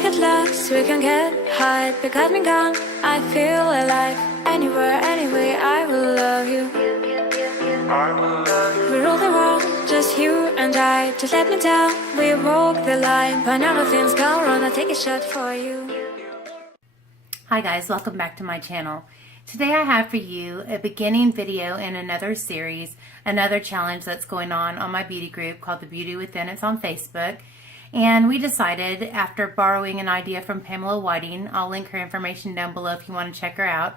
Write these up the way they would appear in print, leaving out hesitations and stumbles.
We get lost, we can get high, they got me gone, I feel alive. Anywhere, anyway, I will love you. We rule the world, just you and I. Just let me down, we walk the line. But now things go wrong, I'll take a shot for you. Hi guys, welcome back to my channel. Today I have for you a beginning video in another series, another challenge that's going on my beauty group called The Beauty Within. It's on Facebook. And we decided, after borrowing an idea from Pamela Whiting, I'll link her information down below if you want to check her out,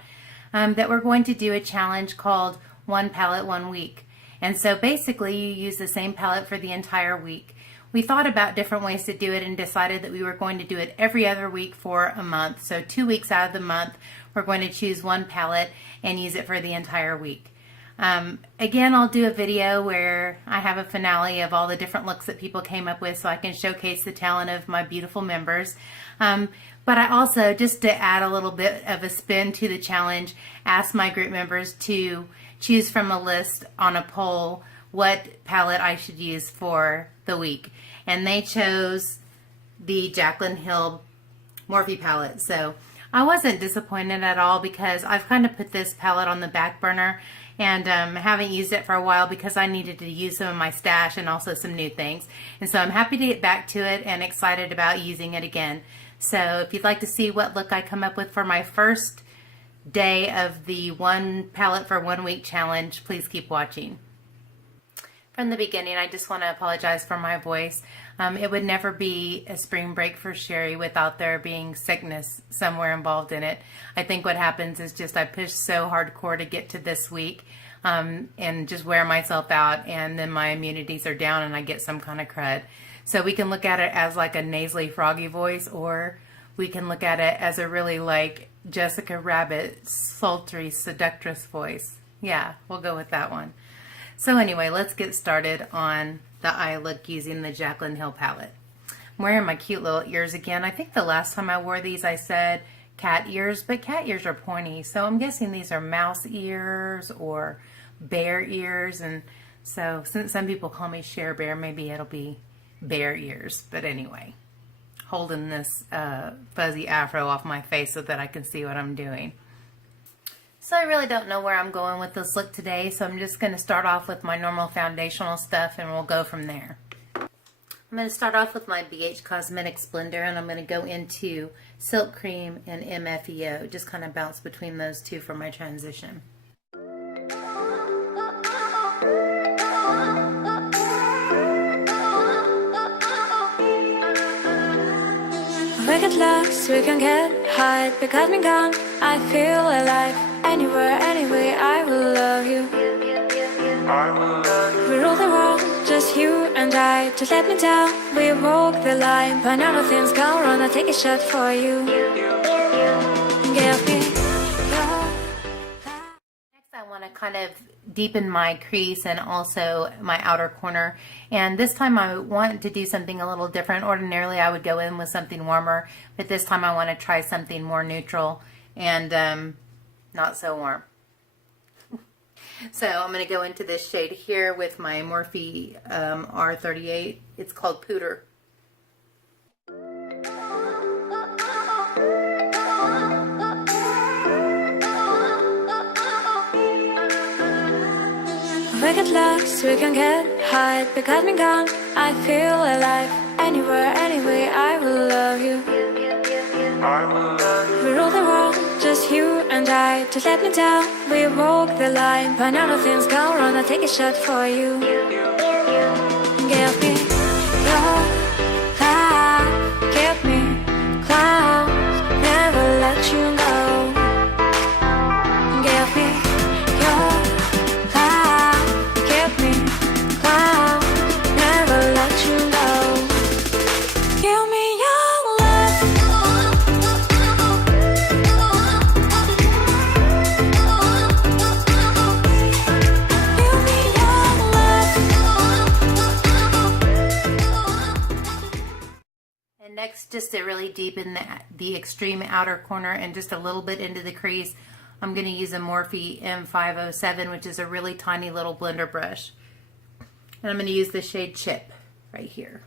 that we're going to do a challenge called One Palette, 1 Week. And so basically you use the same palette for the entire week. We thought about different ways to do it and decided that we were going to do it every other week for a month. So 2 weeks out of the month, we're going to choose one palette and use it for the entire week. Again, I'll do a video where I have a finale of all the different looks that people came up with so I can showcase the talent of my beautiful members. But I also, just to add a little bit of a spin to the challenge, asked my group members to choose from a list on a poll what palette I should use for the week. And they chose the Jaclyn Hill Morphe palette. So I wasn't disappointed at all because I've kind of put this palette on the back burner and haven't used it for a while because I needed to use some of my stash and also some new things. And so I'm happy to get back to it and excited about using it again. So if you'd like to see what look I come up with for my first day of the one palette for 1 week challenge, please keep watching. From the beginning, I just want to apologize for my voice. It would never be a spring break for Sherri without there being sickness somewhere involved in it. I think what happens is just I push so hardcore to get to this week and just wear myself out, and then my immunities are down and I get some kind of crud. So we can look at it as like a nasally froggy voice, or we can look at it as a really like Jessica Rabbit sultry seductress voice. Yeah, we'll go with that one. So anyway, let's get started on the eye look using the Jaclyn Hill palette. I'm wearing my cute little ears again. I think the last time I wore these I said cat ears, but cat ears are pointy. So I'm guessing these are mouse ears or bear ears. And so since some people call me Cher Bear, maybe it'll be bear ears. But anyway, holding this fuzzy afro off my face so that I can see what I'm doing. So I really don't know where I'm going with this look today, so I'm just going to start off with my normal foundational stuff and we'll go from there. I'm going to start off with my BH Cosmetics blender, and I'm going to go into Silk Cream and MFEO, just kind of bounce between those two for my transition. We get lost, we can get high, they got me gone, I feel alive. Anywhere, anyway, I will love you. We rule the world, just you and I. Just let me down, we walk the line. But now things go wrong, I'll take a shot for you. Give me your... Next I want to kind of deepen my crease and also my outer corner. And this time I want to do something a little different. Ordinarily I would go in with something warmer, but this time I want to try something more neutral and not so warm. So I'm going to go into this shade here with my Morphe R38. It's called Pooter. We get lost, we can get high, they got me gone, I feel alive. Anywhere, anyway, I will love you. We rule the world, just you and I. Just let me down, we walk the line. But now things go wrong, I'll take a shot for you. Give me your love, give me clouds, never let you go. Give me your love, give me clouds, never let you go. Give me your love. Give me your love. And next, just to really deepen the extreme outer corner and just a little bit into the crease, I'm going to use a Morphe M507, which is a really tiny little blender brush. And I'm going to use the shade Chip right here.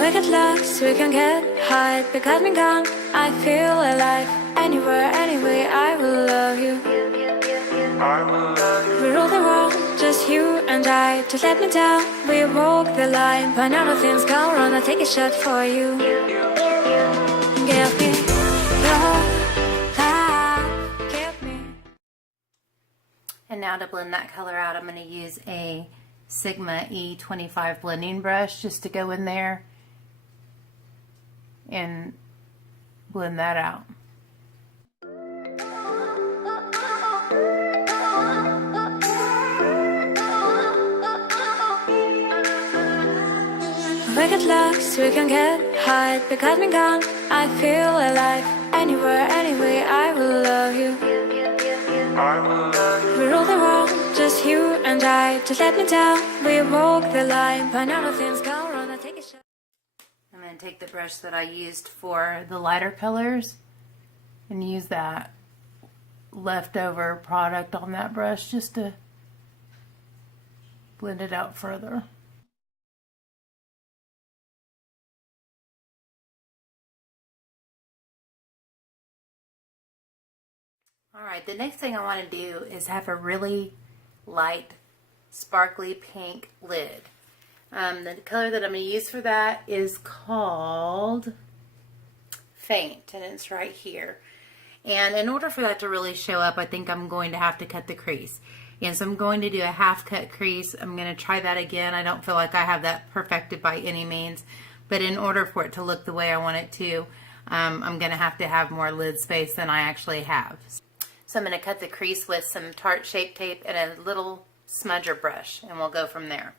We get lost, we can get high. Because me gone, I feel alive. Anywhere, anyway, I will love you. We rule the world, just you and I. Just let me down, we walk the line. But now nothing's gone wrong, I'll take a shot for you. Give me your love, give me. And now to blend that color out, I'm going to use a Sigma E25 blending brush just to go in there and blend that out. We get lost, we can get high. Because me gone, I feel alive. Anywhere, anyway, I will love you. We rule the world, just you and I. Just let me down, we walk the line. But now nothing's gone wrong, I'll take a shot. I'm going to take the brush that I used for the lighter colors and use that leftover product on that brush just to blend it out further. Alright, the next thing I want to do is have a really light, sparkly pink lid. The color that I'm going to use for that is called Faint, and it's right here. And in order for that to really show up, I think I'm going to have to cut the crease. And so I'm going to do a half cut crease. I'm going to try that again. I don't feel like I have that perfected by any means, but in order for it to look the way I want it to, I'm going to have more lid space than I actually have. So I'm going to cut the crease with some Tarte Shape Tape and a little smudger brush, and we'll go from there.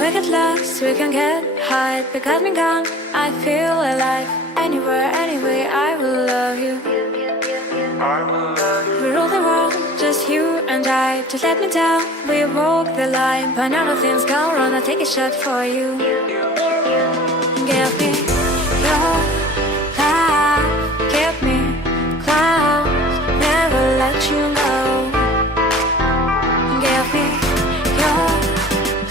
We get lost, we can get high. Because me gone, I feel alive. Anywhere, anyway, I will love you. We rule the world, just you and I. Just let me down, we walk the line. But now nothing's gone wrong, I'll take a shot for you. Give me your love, give me clouds, never let you go. Give me your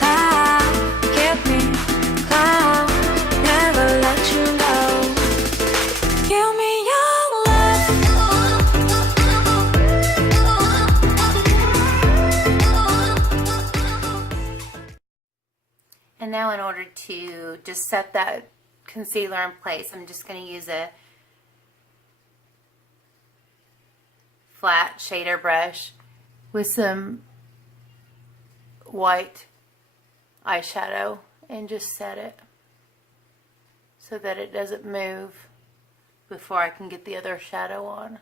love, give me clouds, never let you go. Give me your love. And now in order to just set that concealer in place, I'm just going to use a flat shader brush with some white eyeshadow and just set it so that it doesn't move before I can get the other shadow on.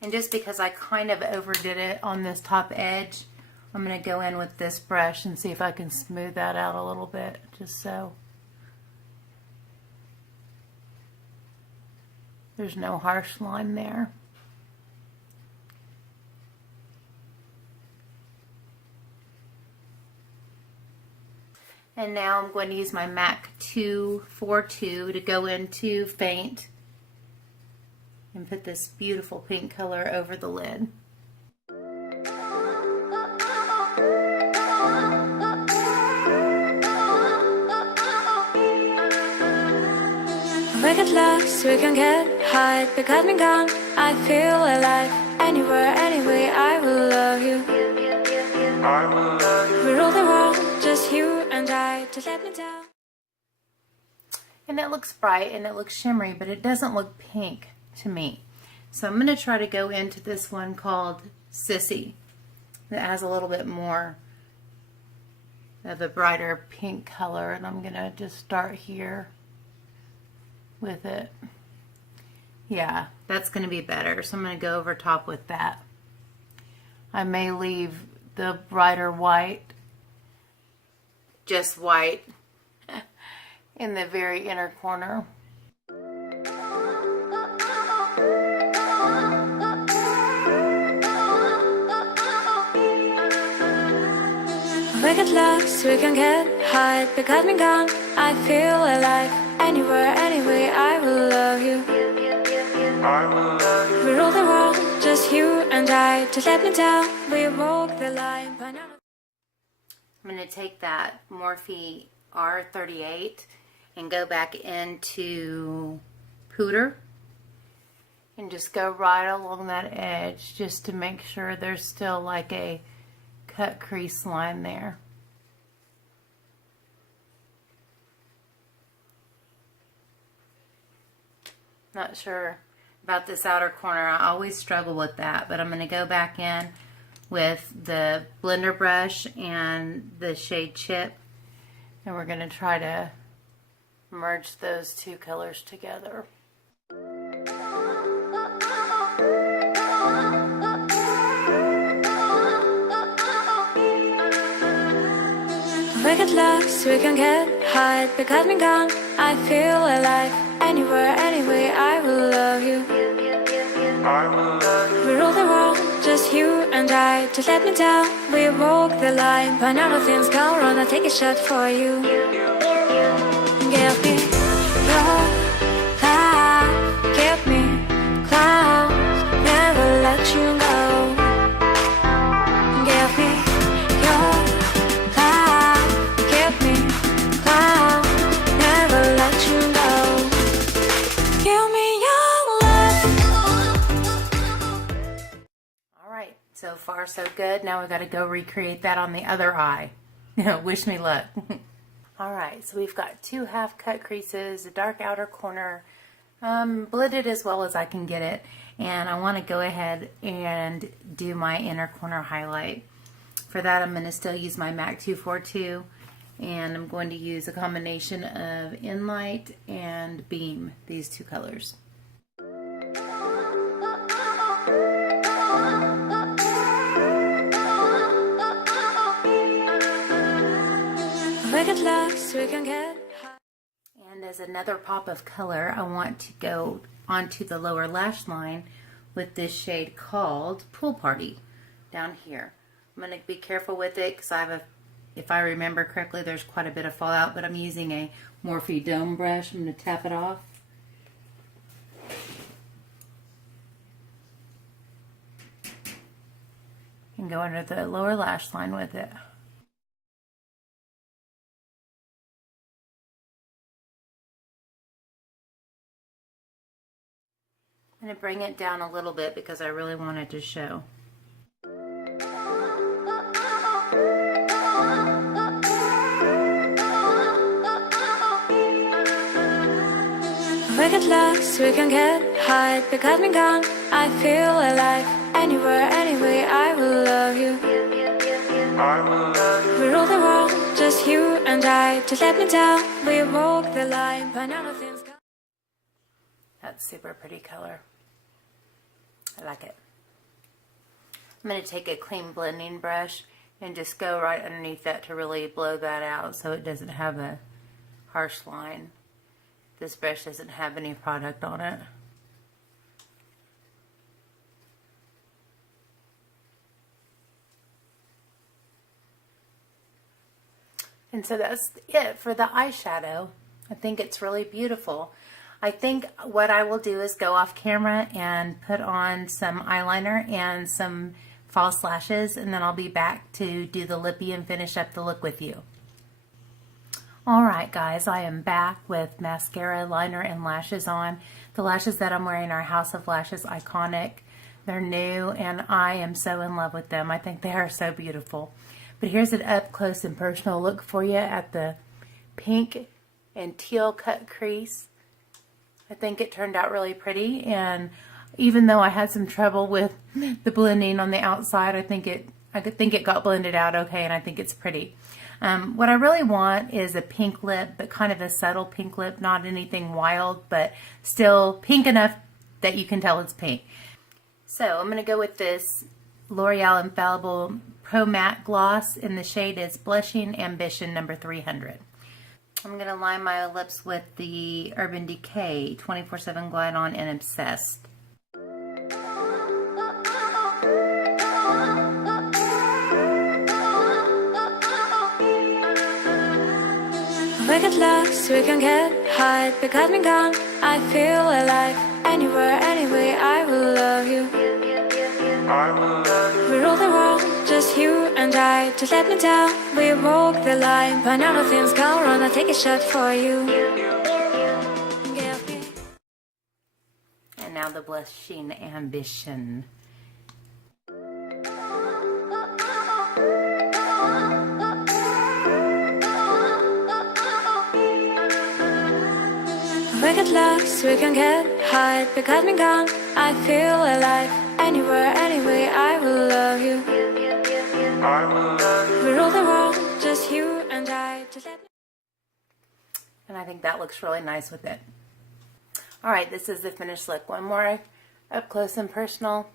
And just because I kind of overdid it on this top edge, I'm going to go in with this brush and see if I can smooth that out a little bit, just so there's no harsh line there. And now I'm going to use my MAC 242 to go into Faint and put this beautiful pink color over the lid. We get lost, we can get high. Because me gone, I feel alive. Anywhere, anyway, I will love you. We rule the world, just you and I. Just let me down. And it looks bright and it looks shimmery, but it doesn't look pink to me. So I'm going to try to go into this one called Sissy that has a little bit more of a brighter pink color, and I'm going to just start here with it. Yeah, that's going to be better, so I'm going to go over top with that. I may leave the brighter white, just white, in the very inner corner. We get at last, we can get high. Because me gone, I feel alive. Anywhere, anyway, I will love you. We rule the world, just you and I. Just let me down, we walk the line. I'm going to take that Morphe R38 and go back into Pooter and just go right along that edge just to make sure there's still like a cut crease line there. Not sure about this outer corner. I always struggle with that, but I'm going to go back in with the blender brush and the shade Chip, and we're going to try to merge those two colors together. We get lost, we can get high. Because me gone, I feel alive. Anywhere, anyway, I will love you. We rule the world, just you and I. Just let me down, we walk the line. But now things go wrong, I'll take a shot for you. Give me your love, give me clouds, never let you go. Give me your love, give me clouds, never let you go. Give me your love. Alright, so far so good. Now we got to go recreate that on the other eye. Wish me luck. Alright, so we've got two half cut creases, a dark outer corner, blended as well as I can get it. And I want to go ahead and do my inner corner highlight. For that, I'm going to still use my MAC 242, and I'm going to use a combination of Inlight and Beam, these two colors. We get lost, we can get high. And as another pop of color, I want to go onto the lower lash line with this shade called Pool Party down here. I'm going to be careful with it because I have if I remember correctly, there's quite a bit of fallout, but I'm using a Morphe Dome brush. I'm going to tap it off. And go under the lower lash line with it. I'm going to bring it down a little bit because I really want it to show. We get lost, we can get high. Because me gone, I feel alive. Anywhere, anyway, I will love you. We rule the world, just you and I. Just let me down, we walk the line. But now nothing's gone. That's super pretty color. I like it. I'm going to take a clean blending brush and just go right underneath that to really blow that out so it doesn't have a harsh line. This brush doesn't have any product on it. And so that's it for the eyeshadow. I think it's really beautiful. I think what I will do is go off camera and put on some eyeliner and some false lashes, and then I'll be back to do the lippy and finish up the look with you. Alright guys, I am back with mascara, liner, and lashes on. The lashes that I'm wearing are House of Lashes Iconic. They're new and I am so in love with them. I think they are so beautiful. But here's an up close and personal look for you at the pink and teal cut crease. I think it turned out really pretty, and even though I had some trouble with the blending on the outside, I think it got blended out okay, and I think it's pretty. What I really want is a pink lip, but kind of a subtle pink lip, not anything wild, but still pink enough that you can tell it's pink. So I'm going to go with this L'Oreal Infallible Pro Matte Gloss, and the shade is Blushing Ambition number 300. I'm going to line my lips with the Urban Decay 24/7 Glide On and Obsessed. We get lost, we can get high. Because me gone, I feel alive. Anywhere, anyway, I will love you. We rule the world, just you and I. Just let me down, we walk the line. But now nothing's gone wrong, I'll take a shot for you. And now the blushing ambition. We get lost, we can get high. Because me gone, I feel alive. Anywhere, anyway, I will love you. We rule the world, just you and I. Just let me. And I think that looks really nice with it. Alright, this is the finished look. One more up close and personal.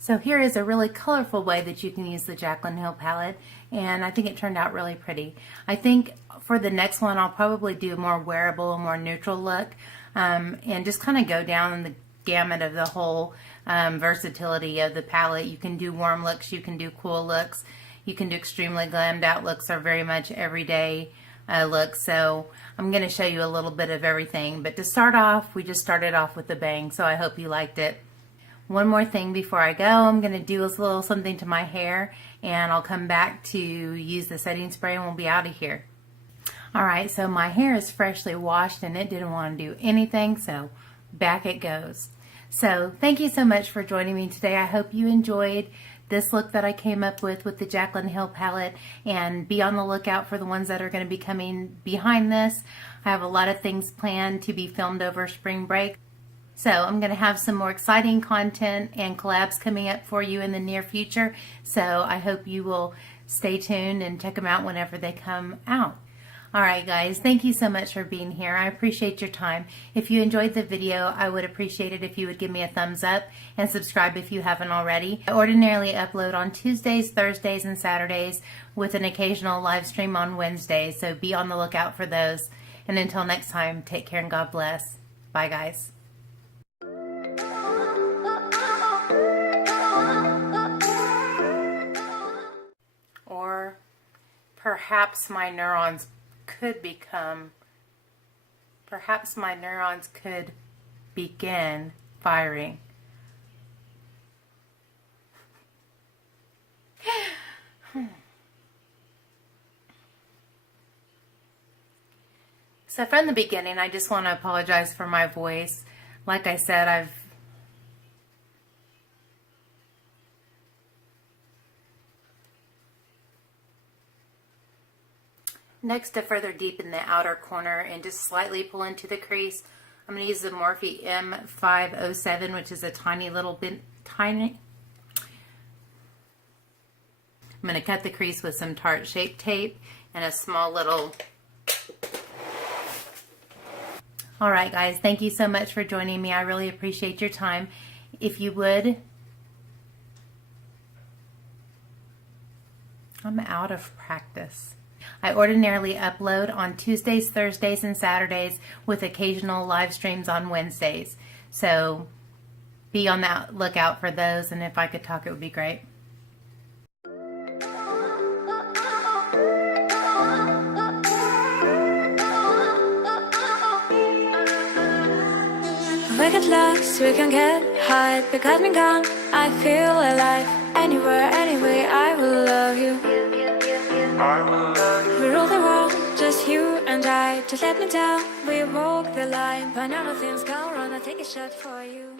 So here is a really colorful way that you can use the Jaclyn Hill palette, and I think it turned out really pretty. I think for the next one I'll probably do a more wearable, a more neutral look, and just kind of go down the gamut of the whole versatility of the palette. You can do warm looks, you can do cool looks, you can do extremely glammed out looks, or very much everyday looks. So I'm going to show you a little bit of everything, but to start off, we just started off with a bang, so I hope you liked it. One more thing before I go, I'm going to do a little something to my hair, and I'll come back to use the setting spray and we'll be out of here. Alright, so my hair is freshly washed and it didn't want to do anything, so back it goes. So thank you so much for joining me today. I hope you enjoyed this look that I came up with the Jaclyn Hill palette, and be on the lookout for the ones that are going to be coming behind this. I have a lot of things planned to be filmed over spring break. So I'm going to have some more exciting content and collabs coming up for you in the near future. So I hope you will stay tuned and check them out whenever they come out. Alright guys, thank you so much for being here. I appreciate your time. If you enjoyed the video, I would appreciate it if you would give me a thumbs up and subscribe if you haven't already. I ordinarily upload on Tuesdays, Thursdays, and Saturdays with an occasional live stream on Wednesdays. So be on the lookout for those. And until next time, take care and God bless. Bye guys. Or perhaps my neurons could begin firing. So from the beginning, I just want to apologize for my voice. Like I said, Next, to further deepen the outer corner and just slightly pull into the crease, I'm going to use the Morphe M507, which is a tiny little bit tiny. I'm going to cut the crease with some Tarte Shape Tape and a small little. Alright guys, thank you so much for joining me. I really appreciate your time. If you would, I'm out of practice. I ordinarily upload on Tuesdays, Thursdays, and Saturdays with occasional live streams on Wednesdays. So be on the lookout for those, and if I could talk, it would be great. We get lost, we can get high. Because me gone, I feel alive. Anywhere, anyway, I will love you. We rule the world, just you and I. Just let me down, we walk the line. But now nothing's gone wrong, I'll take a shot for you.